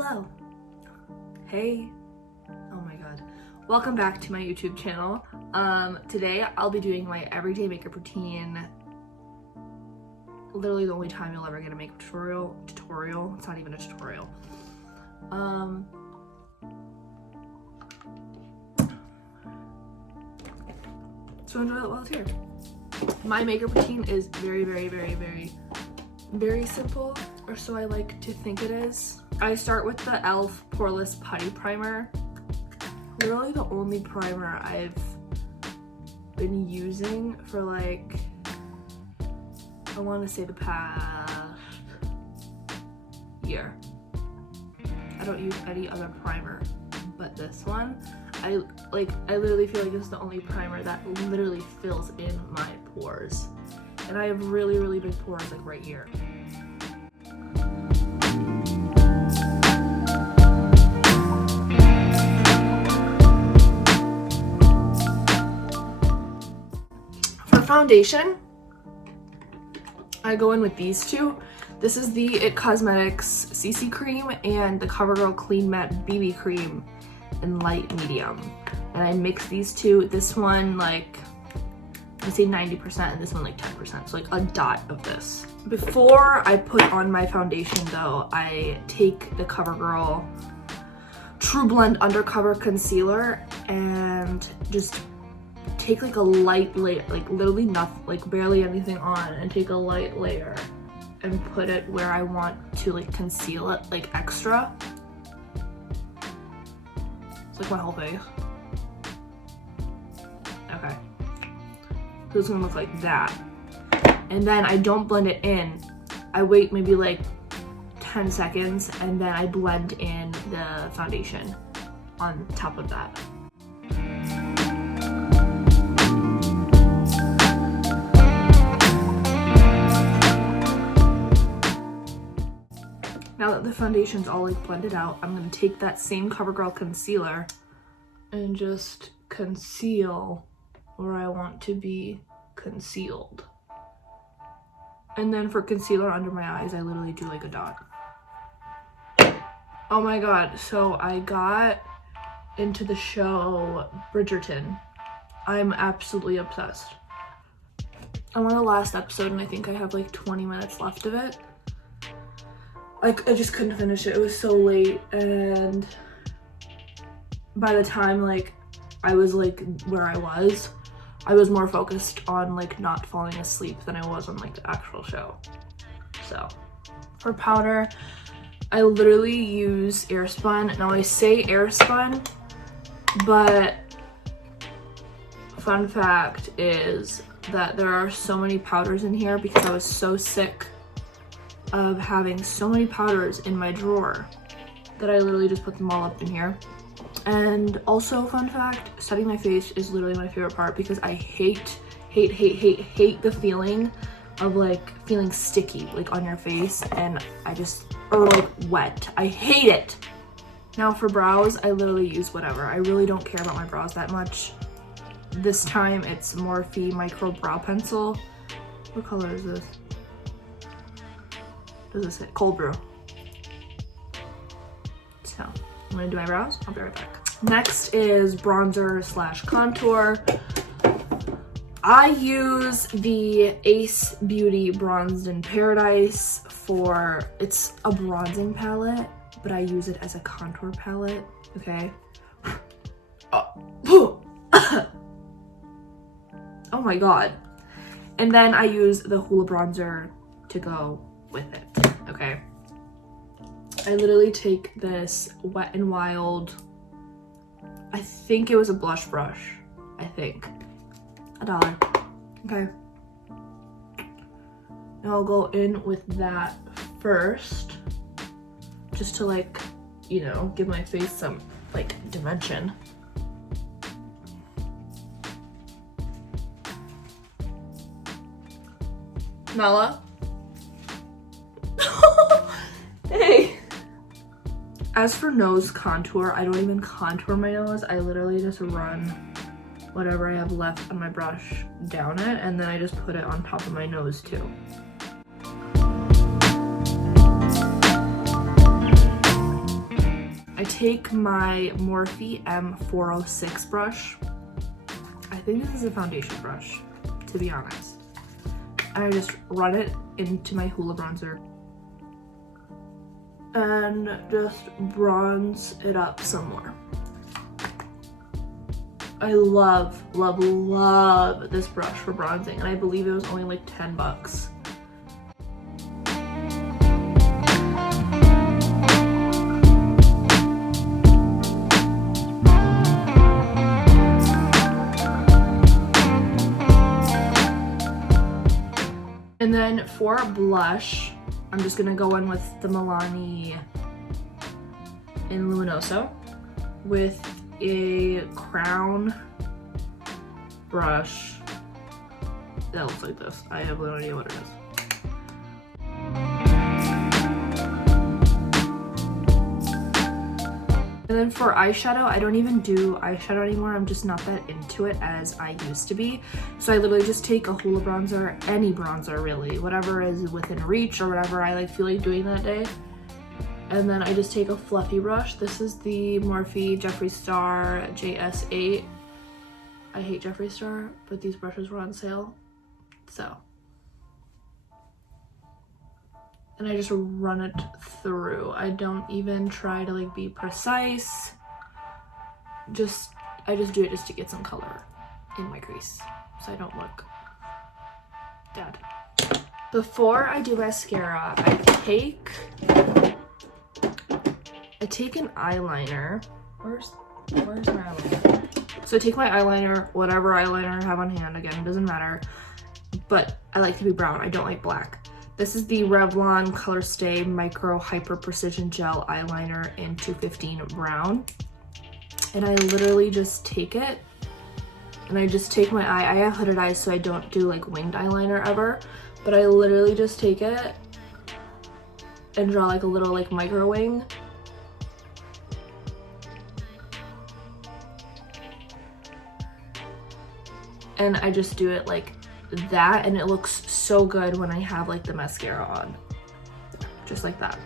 Hello. Hey. Oh my god. Welcome back to my YouTube channel. Today I'll be doing my everyday makeup routine. Literally the only time you'll ever get a makeup tutorial. It's not even a tutorial. So enjoy it while it's here. My makeup routine is very simple, or so I like to think it is. I start with the e.l.f. Poreless Putty Primer. Literally the only primer I've been using for like, I want to say the past year. I don't use any other primer but this one. I literally feel like this is the only primer that literally fills in my pores. And I have really big pores like right here. For foundation, I go in with these two. This is the It Cosmetics CC Cream and the CoverGirl Clean Matte BB Cream in light medium. And I mix these two. This one like, I say 90% and this one like 10%, so like a dot of this. Before I put on my foundation though, I take the CoverGirl True Blend Undercover Concealer and just take like a light layer, like literally nothing, like barely anything on, and take a light layer and put it where I want to like conceal it like extra. It's like my whole face. Okay. So it's gonna look like that. And then I don't blend it in. I wait maybe like 10 seconds and then I blend in the foundation on top of that. Now that the foundation's all like blended out, I'm gonna take that same CoverGirl concealer and just conceal where I want to be concealed. And then for concealer under my eyes, I literally do like a dot. Oh my god, so I got into the show Bridgerton. I'm absolutely obsessed. I'm on the last episode and I think I have like 20 minutes left of it. Like, I just couldn't finish it. It was so late, and by the time like I was like where I was more focused on like not falling asleep than I was on like the actual show. So for powder, I literally use Airspun. Now I say Airspun, but fun fact is that there are so many powders in here because I was so sick of having so many powders in my drawer that I literally just put them all up in here. And also, fun fact, setting my face is literally my favorite part because I hate the feeling of like feeling sticky like on your face, and or like wet. I hate it. Now for brows, I literally use whatever. I really don't care about my brows that much. This time it's Morphe Micro Brow Pencil. What color is this? Does it say Cold Brew? So I'm gonna do my brows. I'll be right back. Next is bronzer / contour. I use the Ace Beauty Bronzed in Paradise for, it's a bronzing palette, but I use it as a contour palette, okay? Oh my god. And then I use the Hoola bronzer to go with it, okay? I literally take this Wet n Wild, I think it was a blush brush, I think. $1, okay? And I'll go in with that first, just to like, you know, give my face some like dimension. Nala? Hey! As for nose contour, I don't even contour my nose. I literally just run whatever I have left on my brush down it, and then I just put it on top of my nose too. take my Morphe M406 brush. I think this is a foundation brush, to be honest. And I just run it into my Hoola bronzer and just bronze it up some more. I love, love, love this brush for bronzing, and I believe it was only like 10 bucks. And then for blush, I'm just gonna go in with the Milani in Luminoso with a crown brush that looks like this. I have no idea what it is. And then for eyeshadow, I don't even do eyeshadow anymore. I'm just not that into it as I used to be. So I literally just take a Hoola bronzer, any bronzer really, whatever is within reach or whatever I feel like doing that day. And then I just take a fluffy brush. This is the Morphe Jeffree Star JS8. I hate Jeffree Star, but these brushes were on sale, so. And I just run it through. I don't even try to be precise. I just do it just to get some color in my crease so I don't look dead. Before I do mascara, I take an eyeliner. Where's my eyeliner? So I take my eyeliner, whatever eyeliner I have on hand, again, it doesn't matter, but I like to be brown, I don't like black. This is the Revlon Color Stay Micro Hyper Precision Gel Eyeliner in 215 Brown. And I literally just take it, and I just take my eye. I have hooded eyes, so I don't do winged eyeliner ever, but I literally just take it and draw a little micro wing. And I just do it like that, and it looks so good when I have the mascara on. Just like that.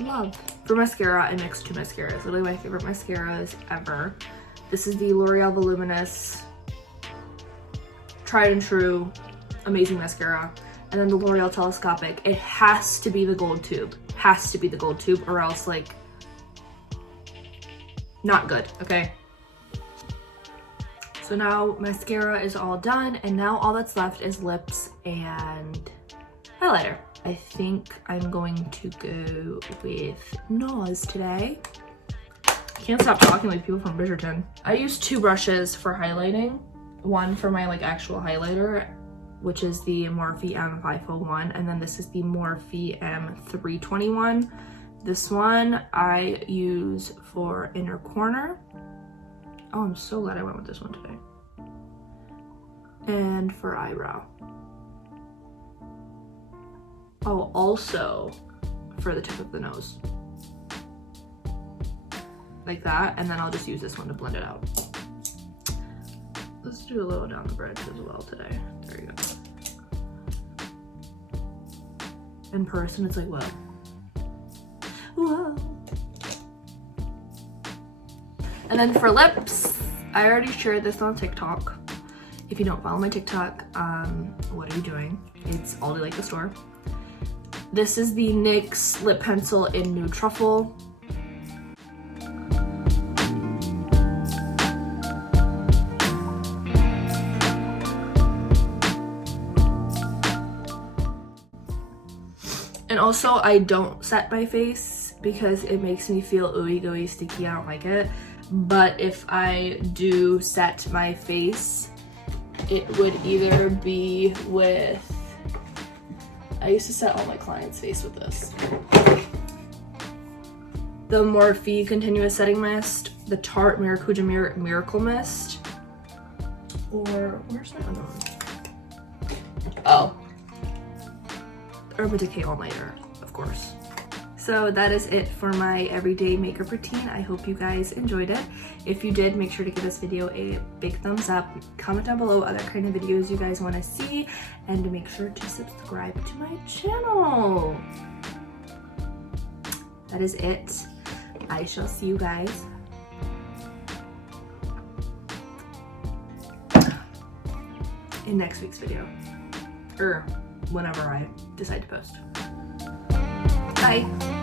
Love. For mascara, I mix two mascaras. Literally my favorite mascaras ever. This is the L'Oreal Voluminous tried and true amazing mascara. And then the L'Oreal Telescopic. It has to be the gold tube. Has to be the gold tube, or else not good, okay? So now mascara is all done, and now all that's left is lips and highlighter. I think I'm going to go with NARS today. Can't stop talking like people from Bridgerton. I use two brushes for highlighting. One for my actual highlighter, which is the Morphe M501, and then this is the Morphe M321. This one I use for inner corner. Oh, I'm so glad I went with this one today. And for eyebrow. Oh, also for the tip of the nose. Like that, and then I'll just use this one to blend it out. Let's do a little down the bridge as well today. There you go. In person, it's whoa. Whoa. And then for lips, I already shared this on TikTok. If you don't follow my TikTok, what are you doing? It's Aldi Like the Store. This is the NYX lip pencil in Nude Truffle. And also, I don't set my face because it makes me feel ooey gooey sticky. I don't like it. But if I do set my face, it would either be with, I used to set all my clients' face with this. The Morphe Continuous Setting Mist, the Tarte Maracuja Miracle Mist, or where's my other one? Oh, Urban Decay All Nighter, of course. So that is it for my everyday makeup routine. I hope you guys enjoyed it. If you did, make sure to give this video a big thumbs up. Comment down below other kind of videos you guys want to see, and make sure to subscribe to my channel. That is it. I shall see you guys in next week's video, or whenever I decide to post. Bye.